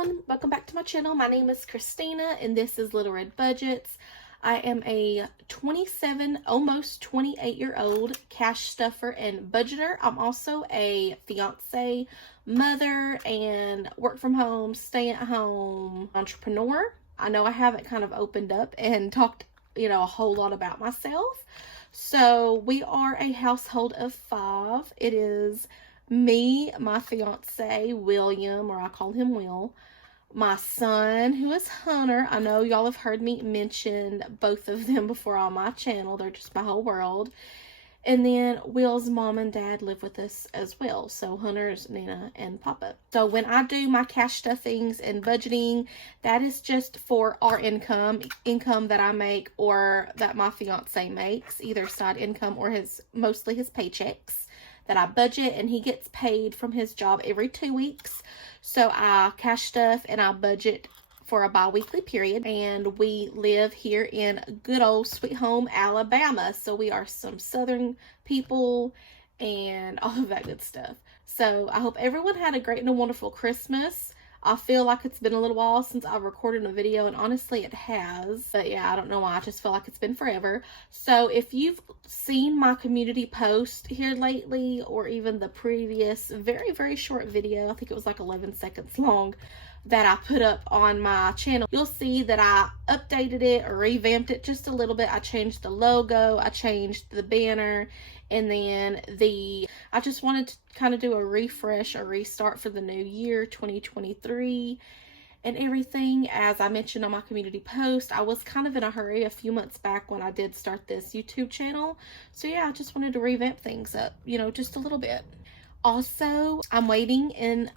everyone, welcome back to my channel. My name is Christina and this is LilRed Budgets. I am a 27, almost 28-year-old cash stuffer and budgeter. I'm also a fiance, mother, and work from home, stay at home entrepreneur. I know I haven't kind of opened up and talked, a whole lot about myself. So we are a household of 5. It is me, my fiance, William, or I call him Will, my son, who is Hunter. I know y'all have heard me mention both of them before on my channel. They're just my whole world. And then Will's mom and dad live with us as well. So Hunter's Nana and Papa. So when I do my cash stuffings and budgeting, that is just for our income that I make or that my fiance makes, either side income or mostly his paychecks that I budget, and he gets paid from his job every 2 weeks. So I cash stuff and I budget for a bi-weekly period, and we live here in good old sweet home Alabama. So we are some southern people and all of that good stuff. So I hope everyone had a great and a wonderful Christmas. I feel like it's been a little while since I've recorded a video, and honestly it has. But yeah, I don't know why. I just feel like it's been forever. So if you've seen my community post here lately, or even the previous very, very short video, I think it was like 11 seconds long, that I put up on my channel, you'll see that I updated it or revamped it just a little bit. I changed the logo, I changed the banner, and then I just wanted to kind of do a refresh, a restart for the new year, 2023, and everything. As I mentioned on my community post, I was kind of in a hurry a few months back when I did start this YouTube channel. So yeah, I just wanted to revamp things up, just a little bit. Also, I'm waiting in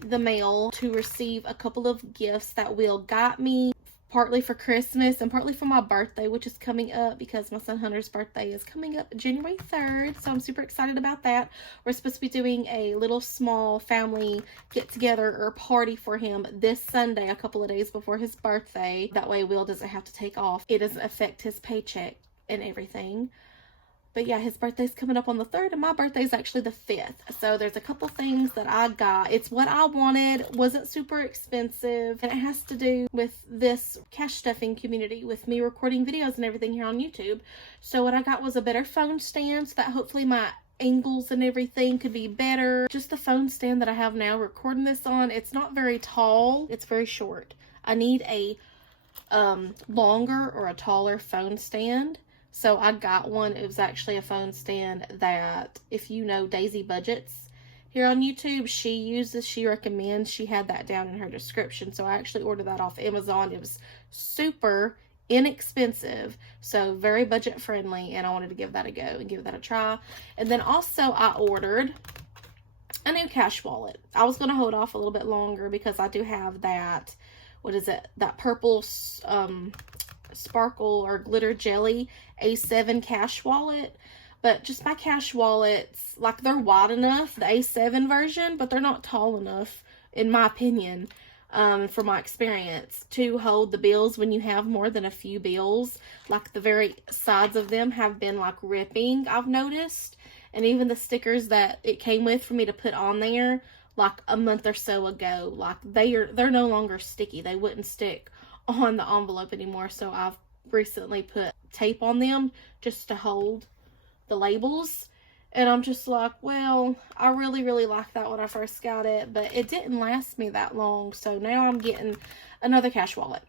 the mail to receive a couple of gifts that Will got me, partly for Christmas and partly for my birthday, which is coming up because my son Hunter's birthday is coming up January 3rd. So I'm super excited about that. We're supposed to be doing a little small family get together or party for him this Sunday, a couple of days before his birthday. That way Will doesn't have to take off. It doesn't affect his paycheck and everything. But yeah, his birthday's coming up on the 3rd, and my birthday's actually the 5th. So there's a couple things that I got. It's what I wanted. Wasn't super expensive. And it has to do with this cash stuffing community, with me recording videos and everything here on YouTube. So what I got was a better phone stand, so that hopefully my angles and everything could be better. Just the phone stand that I have now recording this on, it's not very tall. It's very short. I need a longer or a taller phone stand. So I got one. It was actually a phone stand that, if you know Daisy Budgets here on YouTube, she recommends. She had that down in her description. So I actually ordered that off Amazon. It was super inexpensive, so very budget friendly, and I wanted to give that a go and give that a try. And then also I ordered a new cash wallet. I was going to hold off a little bit longer because I do have that, that purple sparkle or glitter jelly A7 cash wallet. But just my cash wallets, like, they're wide enough, the A7 version, but they're not tall enough, in my opinion, from my experience, to hold the bills when you have more than a few bills. Like, the very sides of them have been like ripping, I've noticed. And even the stickers that it came with for me to put on there like a month or so ago, like they're no longer sticky. They wouldn't stick on the envelope anymore. So I've recently put tape on them just to hold the labels. And I'm just like, well, I really, really liked that when I first got it, but it didn't last me that long. So now I'm getting another cash wallet.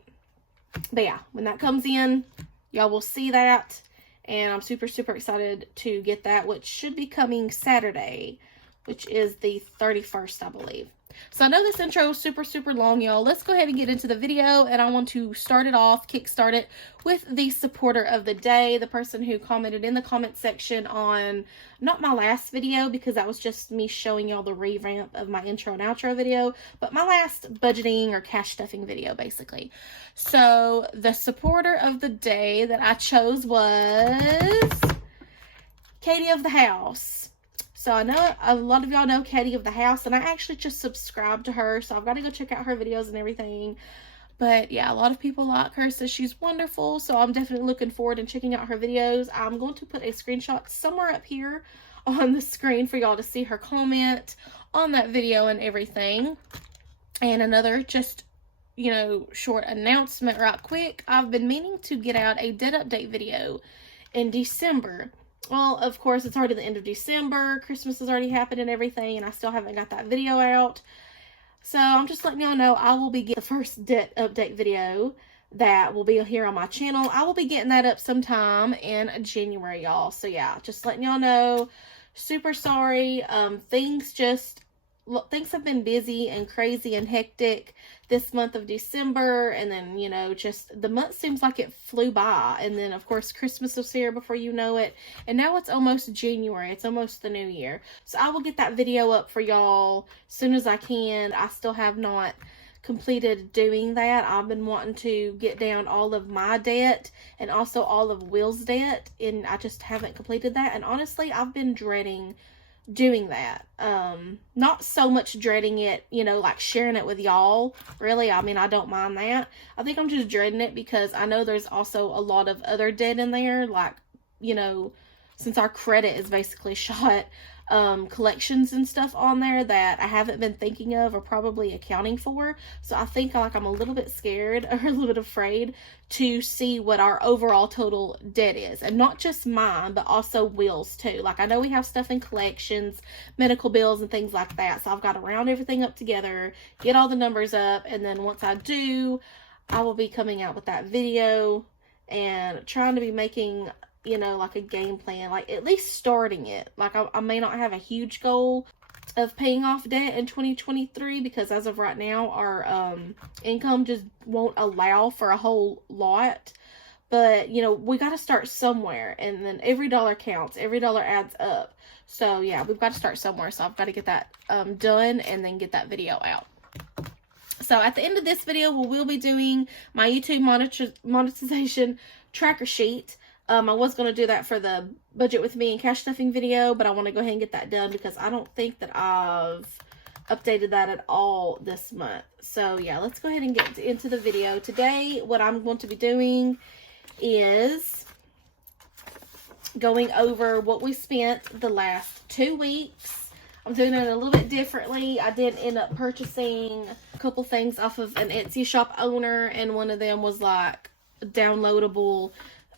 But yeah, when that comes in, y'all will see that. And I'm super, super excited to get that, which should be coming Saturday, which is the 31st, I believe. So I know this intro is super, super long, y'all. Let's go ahead and get into the video, and I want to start it off, kickstart it with the supporter of the day, the person who commented in the comment section on, not my last video, because that was just me showing y'all the revamp of my intro and outro video, but my last budgeting or cash stuffing video, basically. So the supporter of the day that I chose was Katie of the House. So I know a lot of y'all know Katie of the House, and I actually just subscribed to her, so I've got to go check out her videos and everything. But yeah, a lot of people like her, so she's wonderful. So I'm definitely looking forward to checking out her videos. I'm going to put a screenshot somewhere up here on the screen for y'all to see her comment on that video and everything. And another just, you know, short announcement right quick. I've been meaning to get out a debt update video in December. Well, of course, it's already the end of December. Christmas has already happened and everything, and I still haven't got that video out. So I'm just letting y'all know I will be getting the first debt update video that will be here on my channel. I will be getting that up sometime in January, y'all. So yeah, just letting y'all know. Super sorry. Things have been busy and crazy and hectic this month of December, and then, you know, just the month seems like it flew by, and then of course Christmas was here before you know it, and now it's almost January. It's almost the new year. So I will get that video up for y'all as soon as I can. I still have not completed doing that. I've been wanting to get down all of my debt and also all of Will's debt, and I just haven't completed that. And honestly, I've been dreading doing that. Not so much dreading it, you know, like sharing it with y'all, really. I mean, I don't mind that. I think I'm just dreading it because I know there's also a lot of other debt in there, like, you know, since our credit is basically shot, collections and stuff on there that I haven't been thinking of or probably accounting for. So I think like I'm a little bit scared or a little bit afraid to see what our overall total debt is, and not just mine but also Will's too. Like, I know we have stuff in collections, medical bills and things like that, so I've got to round everything up together, get all the numbers up, and then once I do, I will be coming out with that video and trying to be making, you know, like a game plan, like at least starting it. Like, I may not have a huge goal of paying off debt in 2023 because as of right now, our income just won't allow for a whole lot. But, you know, we got to start somewhere, and then every dollar counts. Every dollar adds up. So, yeah, we've got to start somewhere. So, I've got to get that done and then get that video out. So, at the end of this video, we will be doing my YouTube monetization tracker sheet. I was going to do that for the budget with me and cash stuffing video, but I want to go ahead and get that done because I don't think that I've updated that at all this month. So yeah, let's go ahead and get into the video. Today, what I'm going to be doing is going over what we spent the last 2 weeks. I'm doing it a little bit differently. I did end up purchasing a couple things off of an Etsy shop owner, and one of them was like a downloadable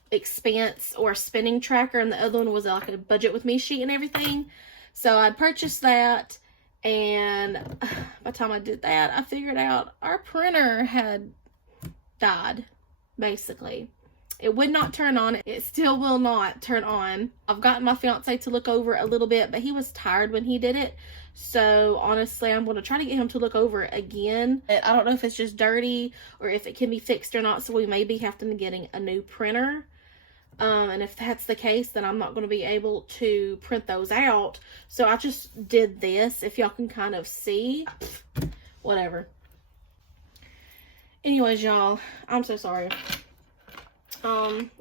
expense or spending tracker, and the other one was like a budget with me sheet and everything. So I purchased that, and by the time I did that, I figured out our printer had died, basically. It would not turn on. It still will not turn on. I've gotten my fiance to look over a little bit, but he was tired when he did it. So honestly, I'm going to try to get him to look over it again. I don't know if it's just dirty or if it can be fixed or not. So we may be having to getting a new printer. And if that's the case, then I'm not going to be able to print those out. So I just did this. If y'all can kind of see, whatever. Anyways, y'all, I'm so sorry.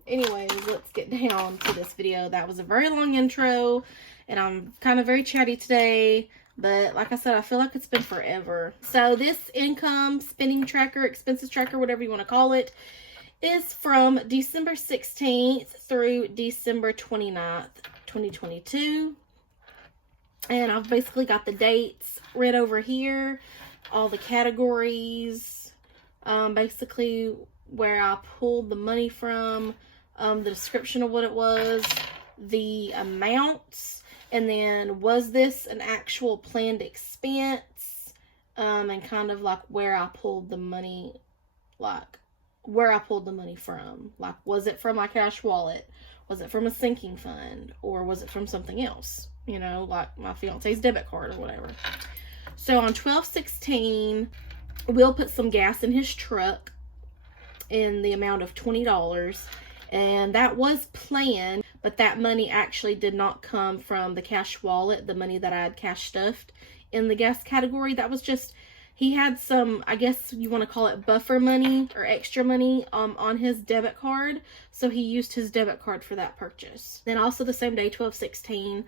Anyways, let's get down to this video. That was a very long intro, and I'm kind of very chatty today, but like I said, I feel like it's been forever. So this income spending tracker, expenses tracker, whatever you want to call it, is from December 16th through December 29th, 2022. And I've basically got the dates read over here, all the categories, basically where I pulled the money from, the description of what it was, the amounts, and then was this an actual planned expense, and kind of like where I pulled the money, from. Like, was it from my cash wallet? Was it from a sinking fund? Or was it from something else? You know, like my fiance's debit card or whatever. So on 12/16, Will put some gas in his truck in the amount of $20. And that was planned, but that money actually did not come from the cash wallet, the money that I had cash stuffed in the gas category. That was just, he had some, I guess you want to call it buffer money or extra money on his debit card. So he used his debit card for that purchase. Then also the same day, 12/16,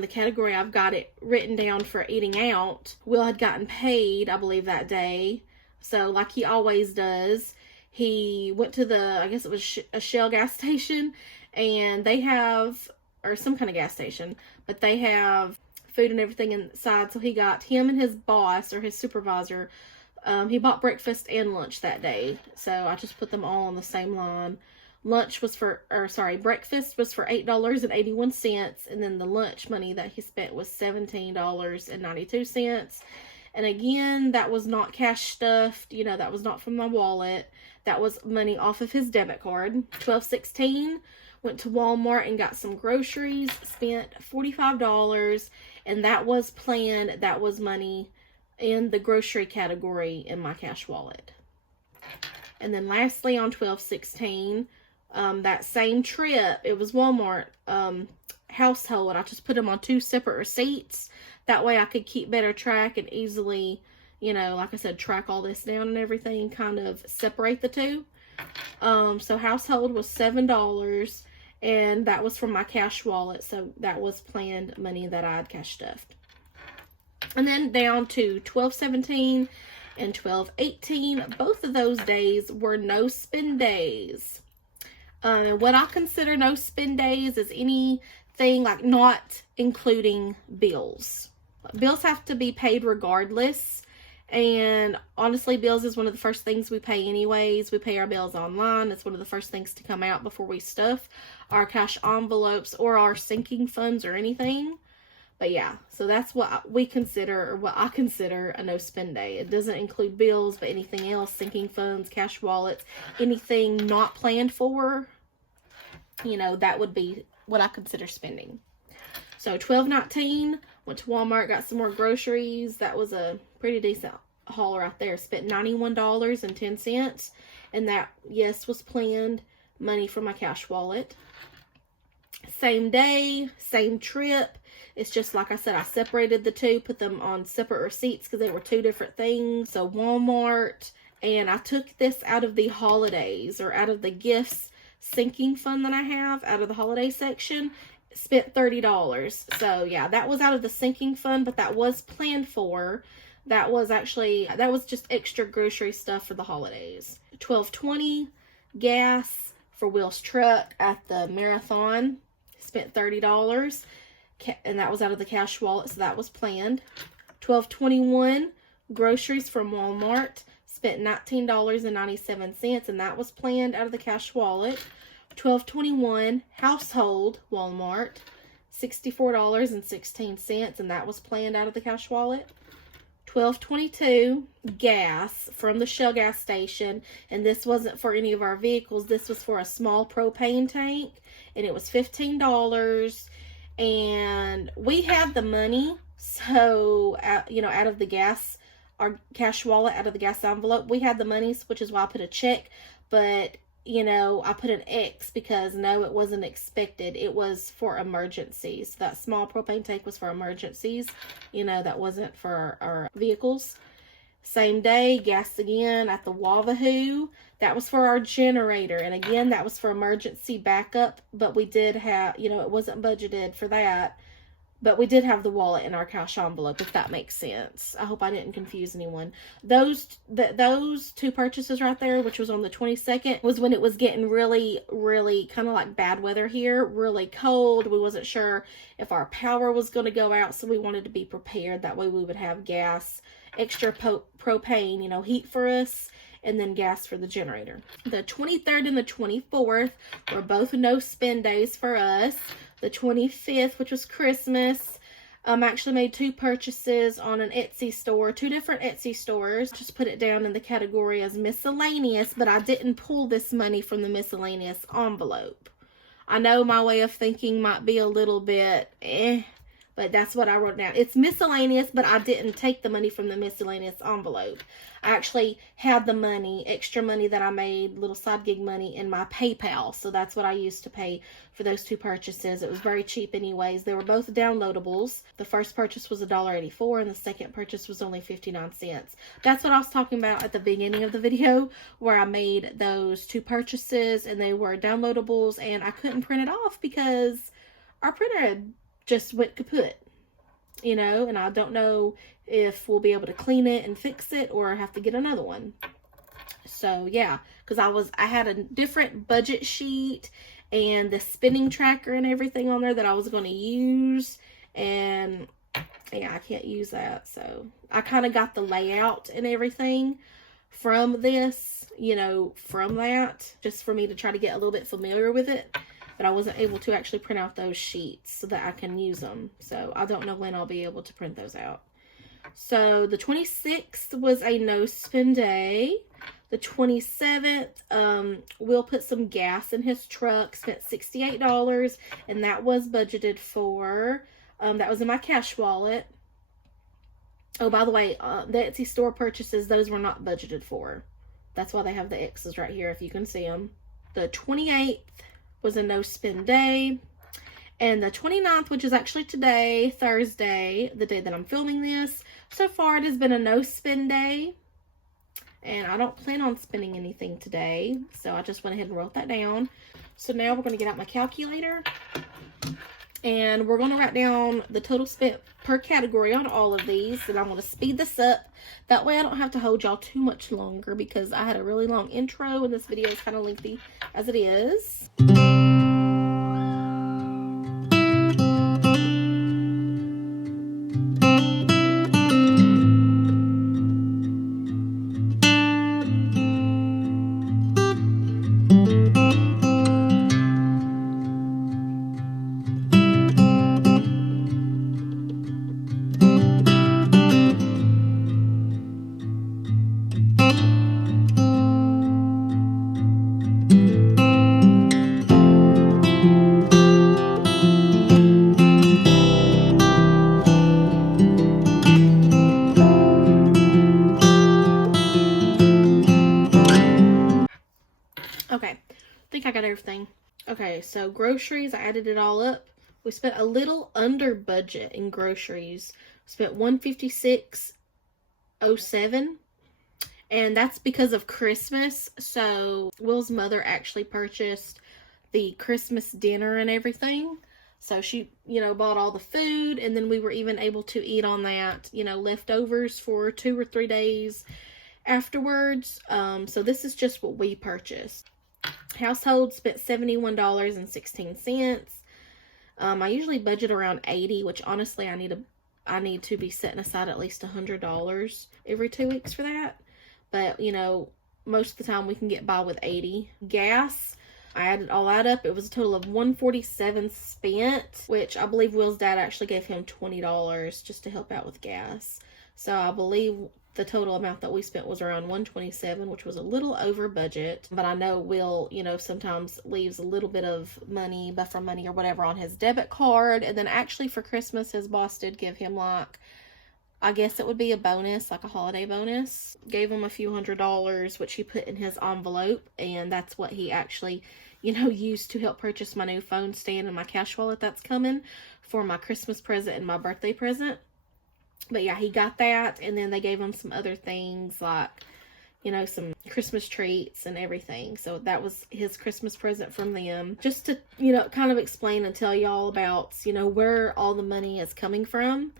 the category I've got it written down for eating out. Will had gotten paid, I believe, that day. So like he always does, he went to the, I guess it was a Shell gas station, and they have, or some kind of gas station, but they have food and everything inside. So he got him and his boss or his supervisor He bought breakfast and lunch that day, so I just put them all on the same line. Breakfast was for $8.81, and then the lunch money that he spent was $17.92. And again, that was not cash stuffed, you know, that was not from my wallet. That was money off of his debit card. 12/16, went to Walmart and got some groceries, spent $45, and that was planned. That was money in the grocery category in my cash wallet. And then lastly, on 12/16, that same trip, it was Walmart household. I just put them on 2 separate receipts. That way I could keep better track and easily, you know, like I said, track all this down and everything, kind of separate the two. So household was $7, and that was from my cash wallet. So that was planned money that I had cash stuffed. And then down to 12/17 and 12/18, both of those days were no spend days. And what I consider no spend days is anything like not including bills. Bills have to be paid regardless. And honestly, bills is one of the first things we pay anyways. We pay our bills online. It's one of the first things to come out before we stuff our cash envelopes or our sinking funds or anything. But yeah, so that's what we consider, or what I consider, a no spend day. It doesn't include bills, but anything else, sinking funds, cash wallets, anything not planned for, you know, that would be what I consider spending. So 12/19, went to Walmart, got some more groceries. That was a pretty decent haul right there. Spent $91.10, and that, yes, was planned money from my cash wallet. Same day, same trip. It's just like I said, I separated the two, put them on separate receipts because they were 2 different things. So Walmart, and I took this out of the holidays, or out of the gifts sinking fund that I have, out of the holiday section. Spent $30. So yeah, that was out of the sinking fund, but that was planned for. That was just extra grocery stuff for the holidays. 12/20, gas for Will's truck at the marathon. Spent $30, and that was out of the cash wallet, so that was planned. 12/21, groceries from Walmart. Spent $19.97, and that was planned out of the cash wallet. 12/21, household Walmart. $64.16, and that was planned out of the cash wallet. 12/22, gas from the Shell gas station, and this wasn't for any of our vehicles. This was for a small propane tank, and it was $15, and we had the money. So, you know, out of the gas, our cash wallet, out of the gas envelope, we had the money, which is why I put a check. But, you know, I put an X because no, it wasn't expected. It was for emergencies. That small propane tank was for emergencies. You know, that wasn't for our vehicles. Same day, gas again at the Wavahoo. That was for our generator. And again, that was for emergency backup. But we did have, you know, it wasn't budgeted for that. But we did have the wallet in our cash envelope, if that makes sense. I hope I didn't confuse anyone. Those 2 purchases right there, which was on the 22nd, was when it was getting really, really kind of like bad weather here. Really cold. We wasn't sure if our power was going to go out, so we wanted to be prepared. That way we would have gas, extra propane, you know, heat for us, and then gas for the generator. The 23rd and the 24th were both no spend days for us. The 25th, which was Christmas, actually made 2 purchases on an Etsy store, 2 different Etsy stores. Just put it down in the category as miscellaneous, but I didn't pull this money from the miscellaneous envelope. I know my way of thinking might be a little bit but that's what I wrote down. It's miscellaneous, but I didn't take the money from the miscellaneous envelope. I actually had the money, extra money that I made, little side gig money, in my PayPal. So that's what I used to pay for those 2 purchases. It was very cheap anyways. They were both downloadables. The first purchase was $1.84, and the second purchase was only 59 cents. That's what I was talking about at the beginning of the video, where I made those 2 purchases, and they were downloadables, and I couldn't print it off because our printer had just went kaput, you know, and I don't know if we'll be able to clean it and fix it or have to get another one. So yeah, because I had a different budget sheet and the spending tracker and everything on there that I was going to use, and Yeah, I can't use that. So I kind of got the layout and everything from this, you know, from that, just for me to try to get a little bit familiar with it. But I wasn't able to actually print out those sheets so that I can use them. So I don't know when I'll be able to print those out. So the 26th was a no spend day. The 27th, Will put some gas in his truck, spent $68, and that was budgeted for. That was in my cash wallet. Oh, by the way, the Etsy store purchases, those were not budgeted for. That's why they have the X's right here, if you can see them. The 28th was a no spend day. And the 29th, which is actually today, Thursday, the day that I'm filming this, so far it has been a no spend day. And I don't plan on spending anything today, so I just went ahead and wrote that down. So now we're going to get out my calculator, and we're going to write down the total spent per category on all of these. And I'm going to speed this up. That way I don't have to hold y'all too much longer, because I had a really long intro and this video is kind of lengthy as it is. Okay, I think I got everything. Okay, so groceries, I added it all up. We spent a little under budget in groceries. We spent $156.07, and that's because of Christmas. So Will's mother actually purchased the Christmas dinner and everything. So she, you know, bought all the food, and then we were even able to eat on that, you know, leftovers for 2 or 3 days afterwards. So this is just what we purchased. Household spent $71.16. I usually budget around $80, which honestly I need to be setting aside at least $100 every 2 weeks for that. But you know, most of the time we can get by with $80. Gas, I added all that up. It was a total of $147 spent, which I believe Will's dad actually gave him $20 just to help out with gas. So I believe the total amount that we spent was around $127, which was a little over budget. But I know Will, you know, sometimes leaves a little bit of money, buffer money or whatever, on his debit card. And then actually for Christmas, his boss did give him, like, I guess it would be a bonus, like a holiday bonus. Gave him a few $100s, which he put in his envelope. And that's what he actually, you know, used to help purchase my new phone stand and my cash wallet that's coming for my Christmas present and my birthday present. But yeah, he got that, and then they gave him some other things, like, you know, some Christmas treats and everything. So that was his Christmas present from them. Just to, you know, kind of explain and tell y'all about, you know, where all the money is coming from.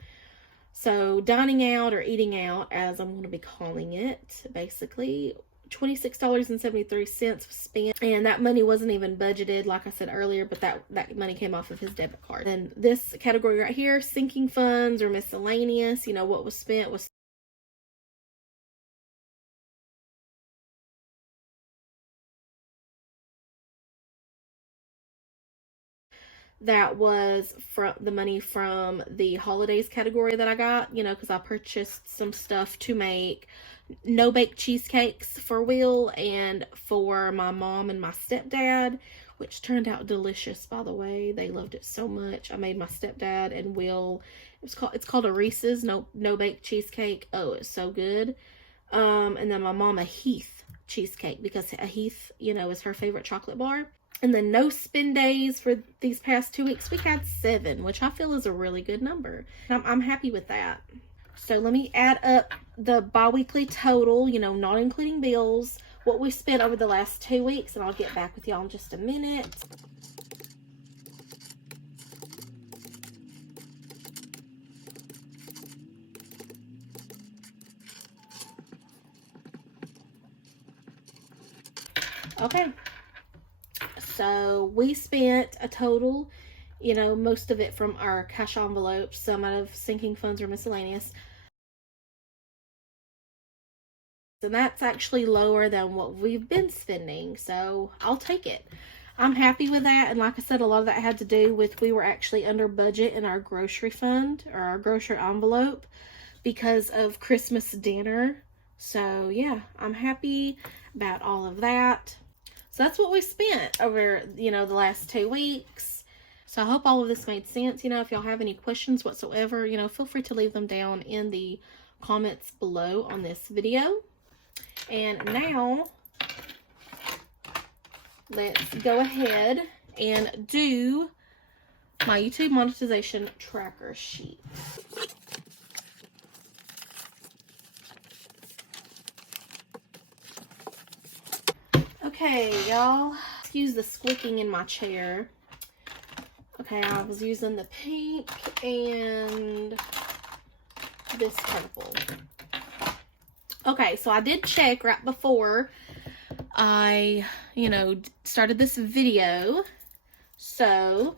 So dining out, or eating out, as I'm going to be calling it, basically, $26.73 was spent, and that money wasn't even budgeted, like I said earlier, but that money came off of his debit card. And this category right here, sinking funds or miscellaneous, you know, what was spent was that was from the money from the holidays category that I got, you know, because I purchased some stuff to make no-bake cheesecakes for Will and for my mom and my stepdad, which turned out delicious, by the way. They loved it so much. I made my stepdad and Will, it's called a Reese's no-bake cheesecake. Oh, it's so good. And then my mom a Heath cheesecake, because a Heath, you know, is her favorite chocolate bar. And the no spend days for these past 2 weeks, we had 7, which I feel is a really good number. I'm happy with that. So let me add up the bi-weekly total, you know, not including bills, what we spent over the last 2 weeks, and I'll get back with y'all in just a minute. Okay. So we spent a total You know, most of it from our cash envelopes, some out of sinking funds or miscellaneous. And that's actually lower than what we've been spending, so I'll take it. I'm happy with that. And like I said, a lot of that had to do with we were actually under budget in our grocery fund or our grocery envelope because of Christmas dinner. So yeah, I'm happy about all of that. So that's what we spent over, you know, the last 2 weeks. So I hope all of this made sense. You know, if y'all have any questions whatsoever, you know, feel free to leave them down in the comments below on this video. And now let's go ahead and do my YouTube monetization tracker sheet. Okay, y'all. Excuse the squeaking in my chair. Okay, I was using the pink and this purple. Okay, so I did check right before I, you know, started this video. So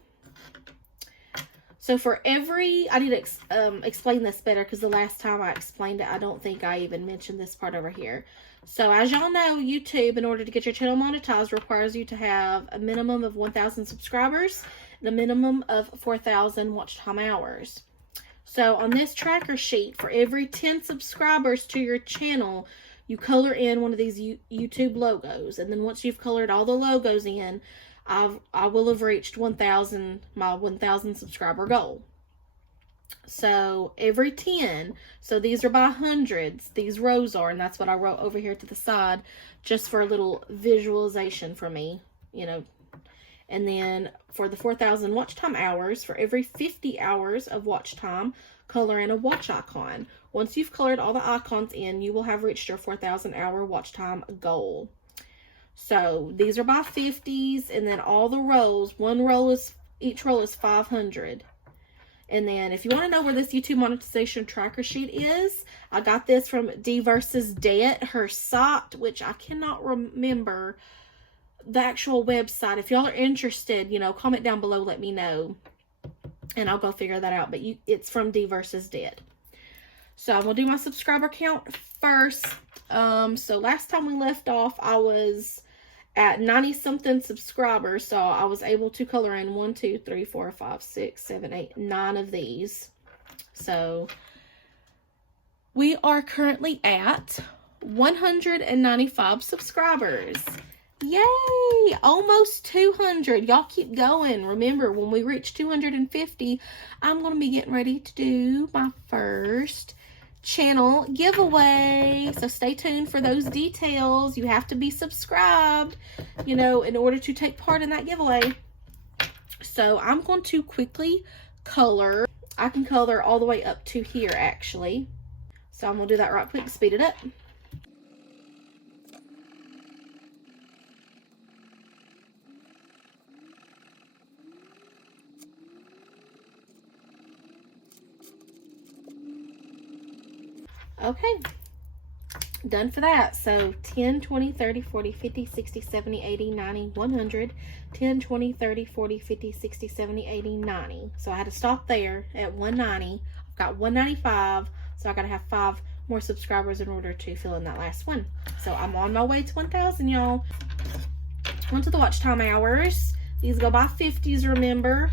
for every, I need to explain this better because the last time I explained it, I don't think I even mentioned this part over here. So as y'all know, YouTube, in order to get your channel monetized, requires you to have a minimum of 1,000 subscribers and a minimum of 4,000 watch time hours. So on this tracker sheet, for every 10 subscribers to your channel, you color in one of these YouTube logos. And then once you've colored all the logos in, I will have reached 1,000, my 1,000 subscriber goal. So every 10, so these are by hundreds, these rows are, and that's what I wrote over here to the side, just for a little visualization for me, you know. And then for the 4,000 watch time hours, for every 50 hours of watch time, color in a watch icon. Once you've colored all the icons in, you will have reached your 4,000 hour watch time goal. So these are by 50s, and then all the rows, each row is 500. And then if you want to know where this YouTube monetization tracker sheet is, I got this from D versus Debt, her site, which I cannot remember the actual website. If y'all are interested, you know, comment down below, let me know, and I'll go figure that out. But it's from D versus Debt. So I'm gonna do my subscriber count first. So last time we left off, I was at 90 something subscribers, so I was able to color in 1, 2, 3, 4, 5, 6, 7, 8, 9 of these. So we are currently at 195 subscribers. Yay! Almost 200. Y'all keep going. Remember, when we reach 250, I'm going to be getting ready to do my first channel giveaway. So stay tuned for those details. You have to be subscribed, you know, in order to take part in that giveaway. So I'm going to quickly color. I can color all the way up to here, actually. So I'm going to do that right quick, speed it up. Okay, done for that. So 10, 20, 30, 40, 50, 60, 70, 80, 90, 100, 10, 20, 30, 40, 50, 60, 70, 80, 90. So I had to stop there at 190. I've got 195, so I got to have 5 more subscribers in order to fill in that last one. So I'm on my way to 1,000, y'all. On to the watch time hours. These go by 50s, remember.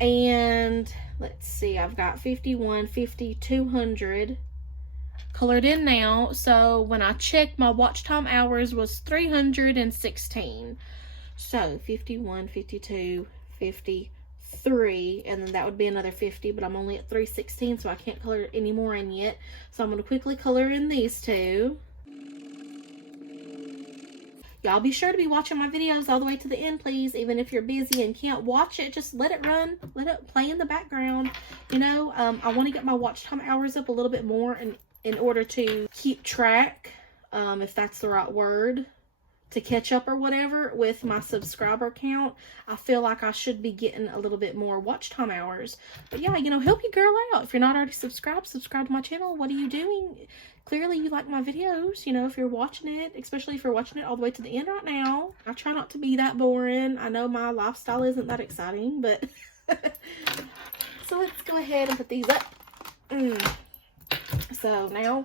And let's see, I've got 51, 50, 200 colored in now. So when I checked, my watch time hours was 316. So 51, 52, 53, and then that would be another 50, but I'm only at 316, so I can't color any more in yet. So I'm going to quickly color in these two. Y'all be sure to be watching my videos all the way to the end, please. Even if you're busy and can't watch it, just let it run, let it play in the background. You know, I want to get my watch time hours up a little bit more, and in order to keep track, if that's the right word, to catch up or whatever with my subscriber count. I feel like I should be getting a little bit more watch time hours. But yeah, you know, help your girl out. If you're not already subscribed, subscribe to my channel. What are you doing? Clearly you like my videos, you know, if you're watching it, especially if you're watching it all the way to the end right now. I try not to be that boring. I know my lifestyle isn't that exciting, but So let's go ahead and put these up. So now,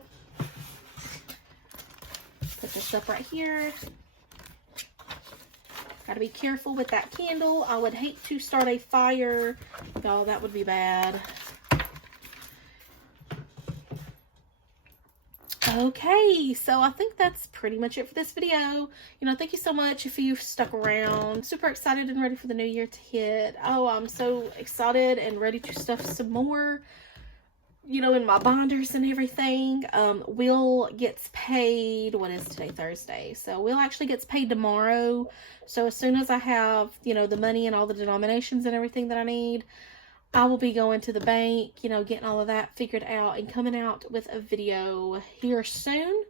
put this up right here. Gotta be careful with that candle. I would hate to start a fire. Y'all, that would be bad. Okay, so I think that's pretty much it for this video. You know, thank you so much if you've stuck around. Super excited and ready for the new year to hit. Oh, I'm so excited and ready to stuff some more, you know, in my binders and everything. Will gets paid, what is today, Thursday? So Will actually gets paid tomorrow. So as soon as I have, you know, the money and all the denominations and everything that I need, I will be going to the bank, you know, getting all of that figured out and coming out with a video here soon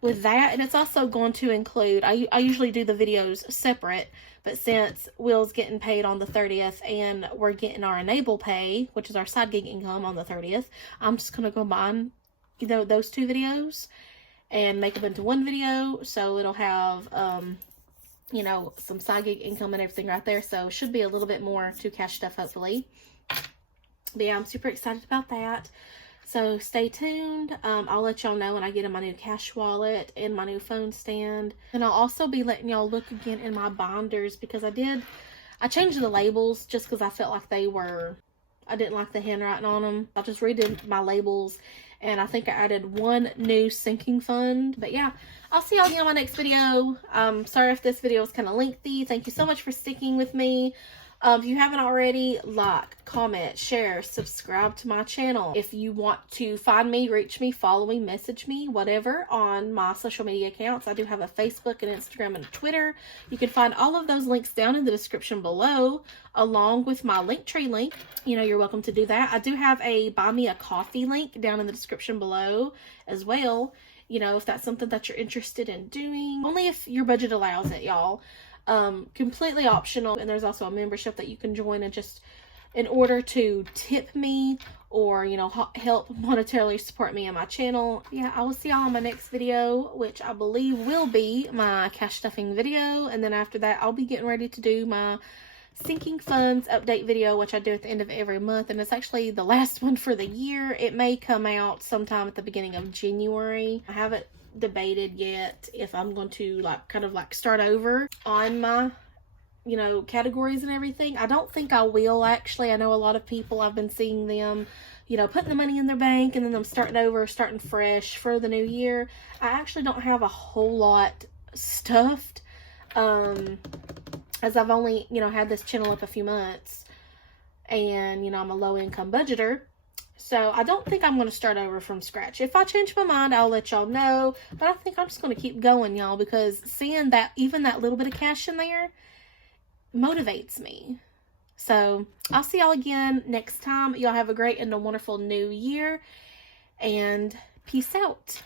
with that. And it's also going to include, I usually do the videos separate, but since Will's getting paid on the 30th and we're getting our enable pay, which is our side gig income, on the 30th, I'm just going to combine, you know, those two videos and make them into one video. So it'll have, you know, some side gig income and everything right there. So it should be a little bit more to cash stuff, hopefully. But yeah, I'm super excited about that. So stay tuned. I'll let y'all know when I get in my new cash wallet and my new phone stand. And I'll also be letting y'all look again in my binders, because I changed the labels just because I felt like I didn't like the handwriting on them. I just redid my labels, and I think I added one new sinking fund. But yeah, I'll see y'all again on my next video. Sorry if this video was kind of lengthy. Thank you so much for sticking with me. If you haven't already, like, comment, share, subscribe to my channel. If you want to find me, reach me, follow me, message me, whatever, on my social media accounts. I do have a Facebook, and Instagram, and a Twitter. You can find all of those links down in the description below, along with my Linktree link. You know, you're welcome to do that. I do have a Buy Me a Coffee link down in the description below as well. You know, if that's something that you're interested in doing. Only if your budget allows it, y'all. Completely optional. And there's also a membership that you can join, and just in order to tip me or, you know, help monetarily support me and my channel. Yeah, I will see y'all on my next video, which I believe will be my cash stuffing video. And then after that, I'll be getting ready to do my sinking funds update video, which I do at the end of every month. And it's actually the last one for the year. It may come out sometime at the beginning of January. I haven't debated yet if I'm going to kind of start over on my, you know, categories and everything. I don't think I will, actually. I know a lot of people, I've been seeing them, you know, putting the money in their bank and then them starting over, starting fresh for the new year. I actually don't have a whole lot stuffed, as I've only, you know, had this channel up a few months, and, you know, I'm a low income budgeter. So I don't think I'm going to start over from scratch. If I change my mind, I'll let y'all know. But I think I'm just going to keep going, y'all, because seeing that, even that little bit of cash in there, motivates me. So I'll see y'all again next time. Y'all have a great and a wonderful new year. And peace out.